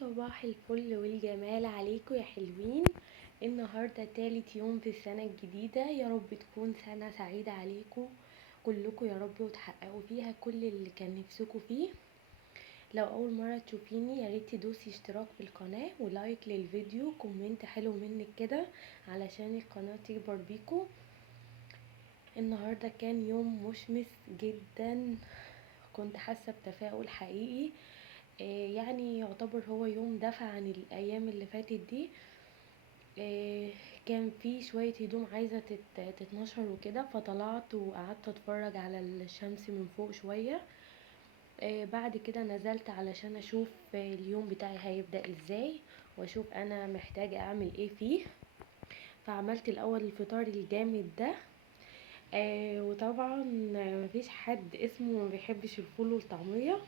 صباح الفل والجمال عليكم يا حلوين. النهاردة تالت يوم في السنة الجديدة، يا رب تكون سنة سعيدة عليكم كلكم يا رب، وتحققوا فيها كل اللي كان نفسكم فيه. لو اول مرة تشوفيني ياريت تدوسي اشتراك في القناة ولايك للفيديو، كومنت حلو منك كده علشان القناة تكبر بيكم. النهاردة كان يوم مشمس جدا، كنت حاسة بتفاؤل حقيقي. يعني يعتبر هو يوم دفع عن الايام اللي فاتت دي. آه، كان في شوية هدوم عايزة تتنشر وكده، فطلعت وقعدت اتفرج على الشمس من فوق شوية. بعد كده نزلت علشان اشوف اليوم بتاعي هيبدأ ازاي، واشوف انا محتاجة اعمل ايه فيه. فعملت الاول الفطار الجامد ده. وطبعا مفيش حد اسمه ما بيحبش الفول والطعمية.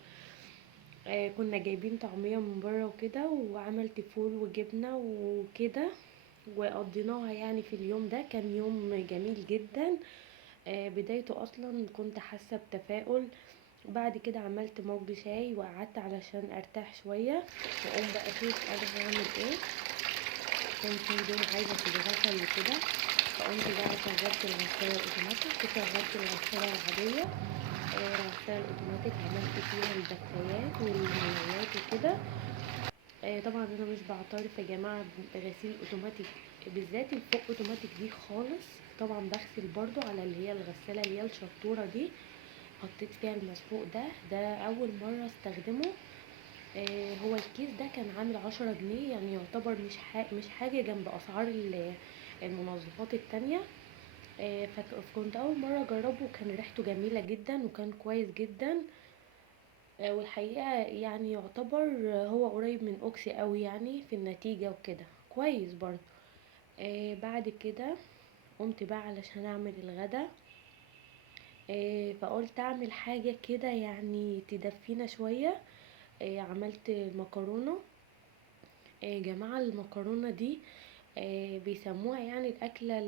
كنا جايبين طعمية من بره وكده، وعملت فول وجبنة وكده، وقضيناها يعني في اليوم ده. كان يوم جميل جدا. بدايته اصلا كنت حاسة بتفاؤل. بعد كده عملت مج شاي وقعدت علشان ارتاح شوية، واقوم بقى اشوف انا هعمل ايه. كان في هدوم عايزة تتغسل وكده، فقمت بقى شغلت الغسالة الاوتوماتيك وشغلت الغسالة العادية. الغسالة الاوتوماتيك عملت فيها الدفايات والملايات وكده. طبعا انا مش بعترف يا جماعه بغسيل اوتوماتيك، بالذات الفوق اوتوماتيك دي خالص. طبعا بغسل برضو على اللي هي الغساله اللي هي الشطوره دي، حطيت فيها المسحوق ده اول مره استخدمه. هو الكيس ده كان عامل 10 جنيه، يعني يعتبر مش حاجه جنب اسعار المنظفات التانية. فكنت اول مره اجربه، وكان ريحته جميله جدا وكان كويس جدا. والحقيقة يعني يعتبر هو قريب من اوكسي قوي يعني في النتيجة وكده، كويس برضه. بعد كده قمت بقى علشان اعمل الغدا. فقلت اعمل حاجة كده يعني تدفينا شوية. عملت مكرونة. جماعة المكرونة دي بيسموها يعني الأكلة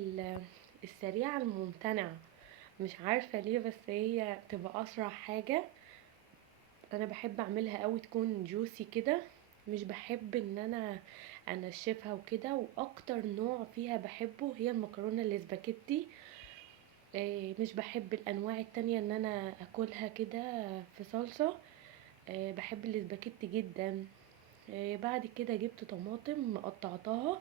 السريعة الممتنعة. مش عارفة ليه، بس هي تبقى أسرع حاجة. انا بحب اعملها قوي، تكون جوسي كده. مش بحب ان انا انشفها وكده. واكتر نوع فيها بحبه هي المكرونه الاسباجيتي. مش بحب الانواع التانية ان انا اكلها كده في صلصه. بحب الاسباجيتي جدا. بعد كده جبت طماطم قطعتها،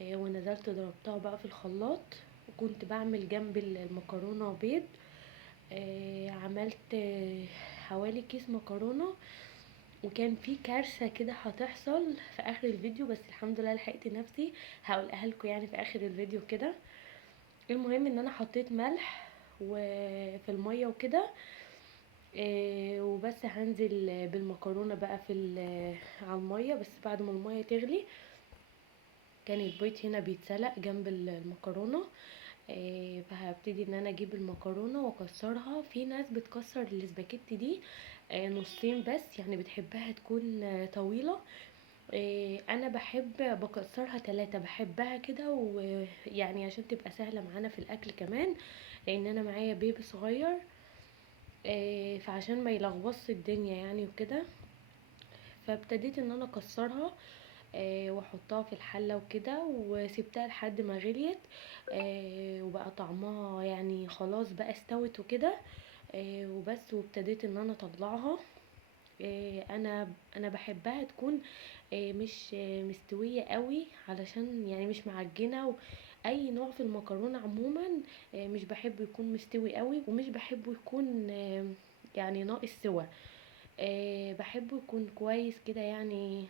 ونزلت ضربتها بقى في الخلاط. وكنت بعمل جنب المكرونه بيض. عملت حوالي كيس مكرونه. وكان في كارثة كده هتحصل في اخر الفيديو، بس الحمد لله لحقت نفسي، هقولها لكم يعني في اخر الفيديو كده. المهم ان انا حطيت ملح وفي المية وكده. وبس هنزل بالمكرونة بقى على المية، بس بعد ما المية تغلي. كان البيض هنا بيتسلق جنب المكرونة. فهبتدي ان انا اجيب المكرونه واكسرها. في ناس بتكسر الاسباجيتي دي نصين بس، يعني بتحبها تكون طويله. انا بحب بكسرها 3، بحبها كده، ويعني عشان تبقى سهله معانا في الاكل كمان، لان انا معايا بيبي صغير. فعشان ما يلخبطش الدنيا يعني وكده. فابتديت ان انا اكسرها واحطها في الحله وكده، وسبتها لحد ما غليت. وبقى طعمها يعني خلاص بقى استوت وكده. وبس، وابتديت ان انا اطلعها. انا بحبها تكون مش مستويه قوي، علشان يعني مش معجنه. اي نوع في المكرونه عموما مش بحب يكون مستوي قوي، ومش بحبه يكون يعني ناقص سوا. بحبه يكون كويس كده يعني.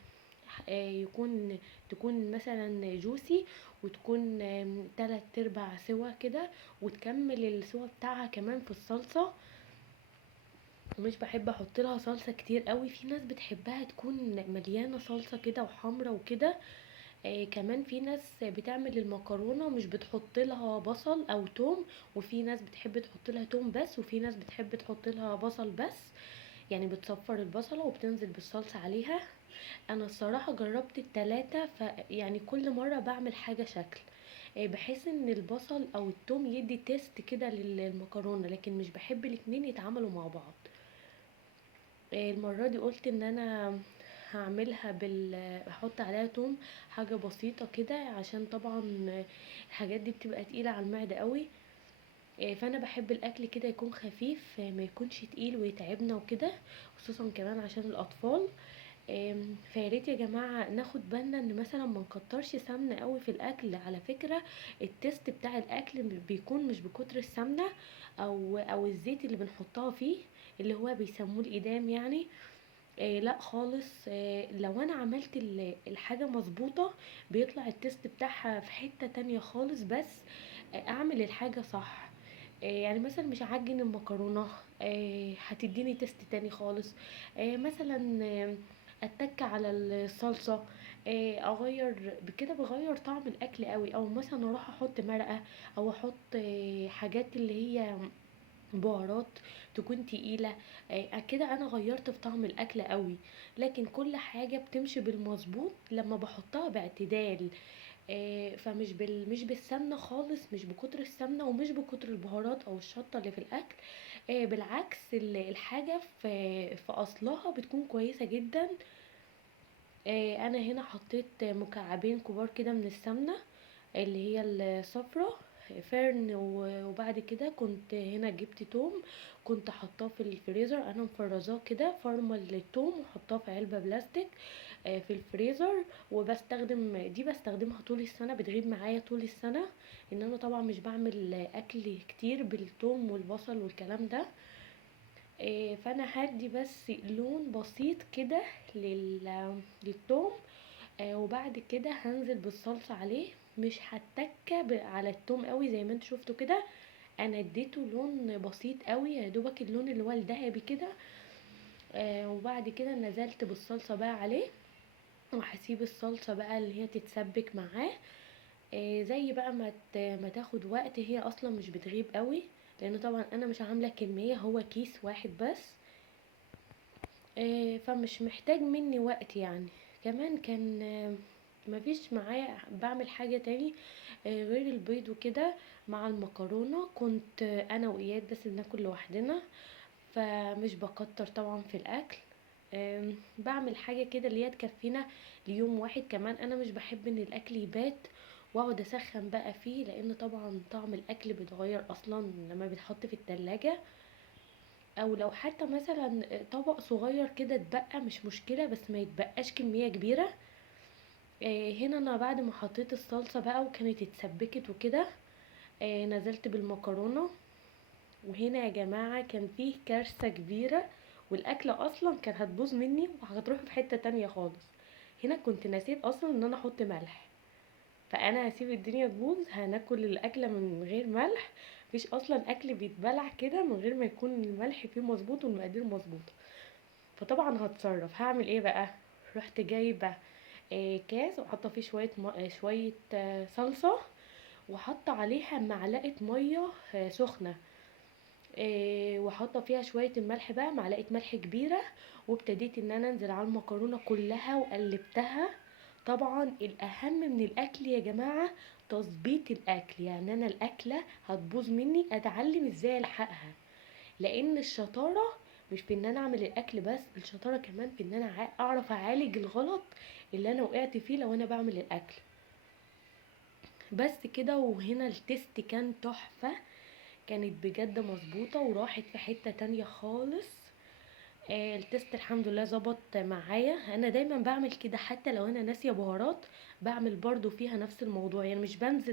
تكون مثلا جوسي، وتكون 3/4 سوا كده، وتكمل السوا بتاعها كمان في الصلصة. ومش بحب احط لها صلصة كتير قوي. في ناس بتحبها تكون مليانة صلصة كده وحمرة وكده. كمان في ناس بتعمل المكرونة مش بتحط لها بصل او توم، وفي ناس بتحب تحط لها توم بس، وفي ناس بتحب تحط لها بصل بس. يعني بتصفر البصلة وبتنزل بالصلصة عليها. انا الصراحة جربت ال3، يعني كل مرة بعمل حاجة شكل. بحس ان البصل او التوم يدي تيست كده للمكرونة، لكن مش بحب الاتنين يتعاملوا مع بعض. المرة دي قلت ان انا هعملها بحط عليها توم، حاجة بسيطة كده، عشان طبعا الحاجات دي بتبقى تقيلة على المعدة قوي. فانا بحب الاكل كده يكون خفيف، ما يكونش تقيل ويتعبنا وكده، خصوصا كمان عشان الاطفال. فياريت يا جماعه ناخد بالنا ان مثلا ما نكترش سمنه قوي في الاكل. على فكره التست بتاع الاكل بيكون مش بكتر السمنه او الزيت اللي بنحطها فيه، اللي هو بيسموه الإدام يعني. لا خالص. لو انا عملت الحاجة مظبوطة بيطلع التست بتاعها في حتة تانية خالص. بس اعمل الحاجة صح. يعني مثلا مش هعجن المكرونة، هتديني تست تاني خالص. مثلا اتك على الصلصة، اغير بكده، بغير طعم الاكل قوي. او مثلا اروح احط مرقة، او احط حاجات اللي هي بهارات تكون تقيلة. كده انا غيرت في طعم الاكل قوي. لكن كل حاجة بتمشي بالمظبوط لما بحطها باعتدال. فمش مش بالسمنة خالص، مش بكتر السمنة ومش بكتر البهارات او الشطة اللي في الاكل. بالعكس، الحاجة في اصلها بتكون كويسة جدا. انا هنا حطيت مكعبين كبار كده من السمنة اللي هي الصفرة فرن. وبعد كده كنت هنا جبت توم، كنت حطاه في الفريزر. انا مفرزاه كده فرمة التوم وحطاه في علبة بلاستيك في الفريزر. بستخدمها طول السنة، بتغيب معايا طول السنة. ان انا طبعا مش بعمل اكل كتير بالثوم والبصل والكلام ده. فانا هدي بس لون بسيط كده للثوم. وبعد كده هنزل بالصلصة عليه. مش هتكة على التوم قوي زي ما انتوا شفتوا كده. انا اديته لون بسيط قوي، يا دوبك اللون اللي هو الذهبي كده. وبعد كده نزلت بالصلصة بقى عليه، وهسيب الصلصة بقى اللي هي تتسبك معاه. زي بقى ما تاخد وقت. هي اصلا مش بتغيب قوي، لان طبعا انا مش عاملة كمية، هو كيس واحد بس. فمش محتاج مني وقت يعني. كمان كان مفيش معايا بعمل حاجة تاني غير البيض وكده مع المكرونة. كنت انا واياد بس بناكل لوحدنا، فمش بكتر طبعا في الاكل. بعمل حاجة كده اللي هي تكفينا ليوم واحد. كمان انا مش بحب ان الاكل يبات واقعد اسخن بقى فيه، لان طبعا طعم الاكل بيتغير اصلا لما بيتحط في التلاجة. او لو حتى مثلا طبق صغير كده اتبقى مش مشكلة، بس ما يتبقاش كمية كبيرة. هنا انا بعد ما حطيت الصلصة بقى وكانت اتسبكت وكده، نزلت بالمكرونة. وهنا يا جماعة كان فيه كارثة كبيرة، والاكلة اصلا كانت هتبوظ مني وهتروح في حتة تانية خالص. هنا كنت نسيت اصلا ان انا احط ملح. فانا هسيب الدنيا تبوظ، هناكل الاكله من غير ملح. مفيش اصلا اكل بيتبلع كده من غير ما يكون الملح فيه مظبوط والمقادير مظبوطه. فطبعا هتصرف، هعمل ايه بقى؟ رحت جايبه كاس وحاطه فيه شويه صلصه، وحاطه عليها معلقه ميه سخنه. وحاطه فيها شويه الملح بقى، معلقه ملح كبيره. وابتديت ان انا انزل على المكرونه كلها وقلبتها. طبعا الاهم من الاكل يا جماعه تظبيط الاكل. يعني انا الاكله هتبوظ مني، اتعلم ازاي الحقها. لان الشطاره مش في ان انا اعمل الاكل بس، الشطاره كمان في ان انا اعرف اعالج الغلط اللي انا وقعت فيه لو انا بعمل الاكل. بس كده. وهنا التست كان تحفه، كانت بجد مظبوطه وراحت في حته تانية خالص. التست الحمد لله ظبط معايا. انا دايما بعمل كده حتى لو انا ناسيه بهارات، بعمل برضو فيها نفس الموضوع. يعني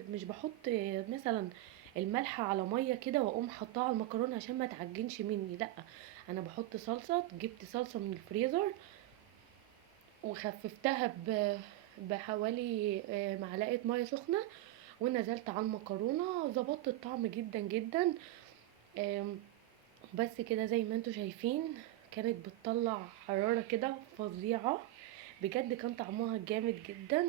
مش بحط مثلا الملح على ميه كده واقوم حطها على المكرونه عشان ما تعجنش مني، لا. انا بحط صلصه، جبت صلصه من الفريزر وخففتها بحوالي معلقه ميه سخنه، ونزلت على المكرونه ظبطت الطعم جدا جدا. آم، بس كده زي ما انتوا شايفين، كانت بتطلع حرارة كده فظيعة. بجد كان طعمها جامد جدا.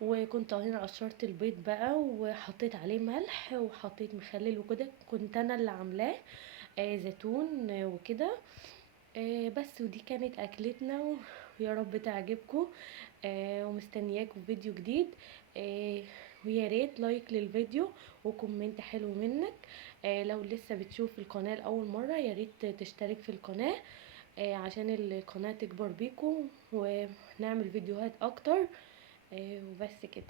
وكنت هنا قشرت البيض بقى وحطيت عليه ملح وحطيت مخلل وكده، كنت انا اللي عاملاه زيتون وكده. بس ودي كانت اكلتنا ويا رب تعجبكم. ومستنياكم في فيديو جديد. آه ويا ريت لايك للفيديو وكومنت حلو منك. لو لسه بتشوف القناة لأول مرة، يا ريت تشترك في القناة. عشان القناة تكبر بيكم ونعمل فيديوهات اكتر. وبس كده.